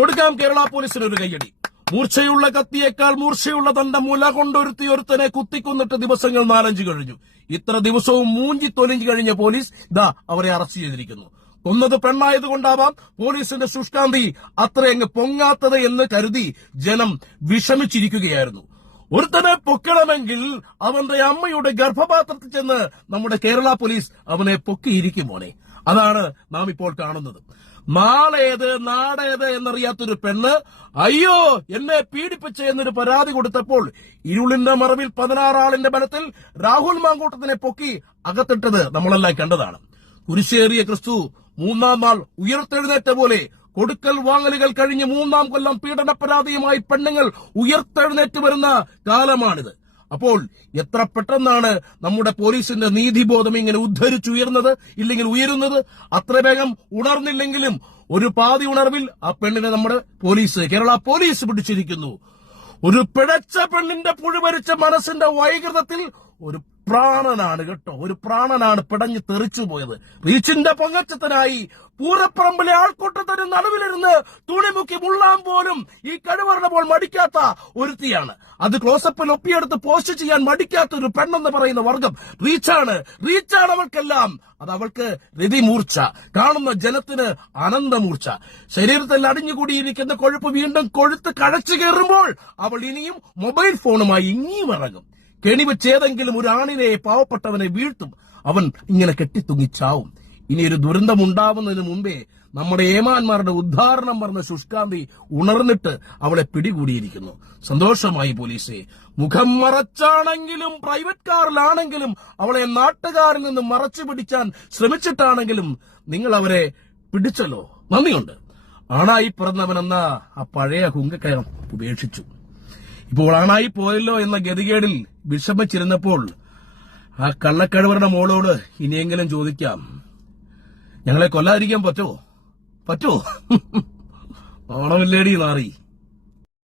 കൊടുക്കാം കേരള പോലീസിന് ഒരു കയ്യടി. മൂർച്ചയുള്ള കത്തിയേക്കാൾ മൂർച്ചയുള്ള തന്റെ മുല കൊണ്ടൊരുത്തിയൊരുത്തനെ കുത്തിക്കൊന്നിട്ട് ദിവസങ്ങൾ 4-5 കഴിഞ്ഞു. ഇത്ര ദിവസവും മൂഞ്ചി തൊലിഞ്ഞു കഴിഞ്ഞ പോലീസ് അവരെ അറസ്റ്റ് ചെയ്തിരിക്കുന്നു. കൊന്നത് പെണ്ണായതുകൊണ്ടാവാം പോലീസിന്റെ ശുഷ്കാന്തി അത്രയങ്ങ് പൊങ്ങാത്തത് എന്ന് കരുതി ജനം വിഷമിച്ചിരിക്കുകയായിരുന്നു. ഒരുത്തനെ പൊക്കണമെങ്കിൽ അവന്റെ അമ്മയുടെ ഗർഭപാത്രത്തിൽ ചെന്ന് നമ്മുടെ കേരള പോലീസ് അവനെ പൊക്കിയിരിക്കുമോനെ. അതാണ് നാം ഇപ്പോൾ കാണുന്നത്. നാളേത് നാടേത് എന്നറിയാത്തൊരു പെണ്ണ് അയ്യോ എന്നെ പീഡിപ്പിച്ച എന്നൊരു പരാതി കൊടുത്തപ്പോൾ ഇരുളിന്റെ മറവിൽ 16 ആളിന്റെ ബലത്തിൽ രാഹുൽ മാങ്കൂട്ടത്തിനെ പൊക്കി അകത്തിട്ടത് നമ്മളെല്ലാം കണ്ടതാണ്. കുരിശേറിയ ക്രിസ്തു 3-ാം നാൾ ഉയർത്തെഴുന്നേറ്റ പോലെ കൊടുക്കൽ വാങ്ങലുകൾ കഴിഞ്ഞ് 3-ാം കൊല്ലം പീഡന പരാതിയുമായി പെണ്ണുങ്ങൾ ഉയർത്തെഴുന്നേറ്റ് വരുന്ന കാലമാണിത്. അപ്പോൾ എത്ര പെട്ടെന്നാണ് നമ്മുടെ പോലീസിന്റെ നീതിബോധം ഇങ്ങനെ ഉദ്ധരിച്ചുയർന്നത്, ഇല്ലെങ്കിൽ ഉയരുന്നത്. അത്ര വേഗം ഉണർന്നില്ലെങ്കിലും ഒരു പാതി ഉണർവിൽ ആ പെണ്ണിനെ നമ്മുടെ കേരള പോലീസ് പിടിച്ചിരിക്കുന്നു. ഒരു പിഴച്ച പെണ്ണിന്റെ പുഴുവരിച്ച മനസ്സിന്റെ വൈകൃതത്തിൽ ഒരു പ്രാണനാണ് പിടഞ്ഞു തെറിച്ചു പോയത്. റീച്ചിന്റെ പൊങ്ങച്ചത്തിനായി പൂരപ്പറമ്പിലെ ആൾക്കൂട്ടത്തിന് നടുവിലിരുന്ന് തുണിമുക്കി മുള്ളാൻ പോലും ഈ കഴിവറിഞ്ഞപ്പോൾ മടിക്കാത്ത ഒരുത്തിയാണ്. അത് ക്ലോസപ്പിൽ ഒപ്പിയെടുത്ത് പോസ്റ്റ് ചെയ്യാൻ മടിക്കാത്ത ഒരു പെണ്ണെന്ന് പറയുന്ന വർഗം റീച്ചാണ് അവൾക്കെല്ലാം. അത് അവൾക്ക് രതിമൂർച്ച, കാണുന്ന ജനത്തിന് അനന്തമൂർച്ച. ശരീരത്തിൽ അടിഞ്ഞുകൂടിയിരിക്കുന്ന കൊഴുപ്പ് വീണ്ടും കൊഴുത്ത് കഴച്ചു കയറുമ്പോൾ അവൾ ഇനിയും മൊബൈൽ ഫോണുമായി ഇനിയും ഇറങ്ങും. കെണിവെച്ചേതെങ്കിലും ഒരു ആണിനെ, പാവപ്പെട്ടവനെ വീഴ്ത്തും. അവൻ ഇങ്ങനെ കെട്ടിത്തുങ്ങിച്ചാവും. ഇനിയൊരു ദുരന്തമുണ്ടാവുന്നതിന് മുമ്പേ നമ്മുടെ ഏമാന്മാരുടെ ഉദ്ധാരണം പറഞ്ഞ ശുഷ്കാന്തി ഉണർന്നിട്ട് അവളെ പിടികൂടിയിരിക്കുന്നു. സന്തോഷമായി പോലീസെ. മുഖം മറച്ചാണെങ്കിലും പ്രൈവറ്റ് കാറിലാണെങ്കിലും അവളെ നാട്ടുകാരിൽ നിന്ന് മറച്ചു പിടിക്കാൻ ശ്രമിച്ചിട്ടാണെങ്കിലും നിങ്ങൾ അവരെ പിടിച്ചല്ലോ, നന്ദിയുണ്ട്. ആണായി പിറന്നവനെന്ന ആ പഴയ ഹുങ്കക്കയം ഉപേക്ഷിച്ചു. ഇപ്പോൾ ആണായി പോയല്ലോ എന്ന ഗതികേടിൽ വിഷമിച്ചിരുന്നപ്പോൾ ആ കള്ളക്കഴവരുടെ മോളോട് ഇനിയെങ്കിലും ചോദിക്കാം, ഞങ്ങളെ കൊല്ലാതിരിക്കാൻ പറ്റുമോ? ഓണമില്ലേടി നാറി.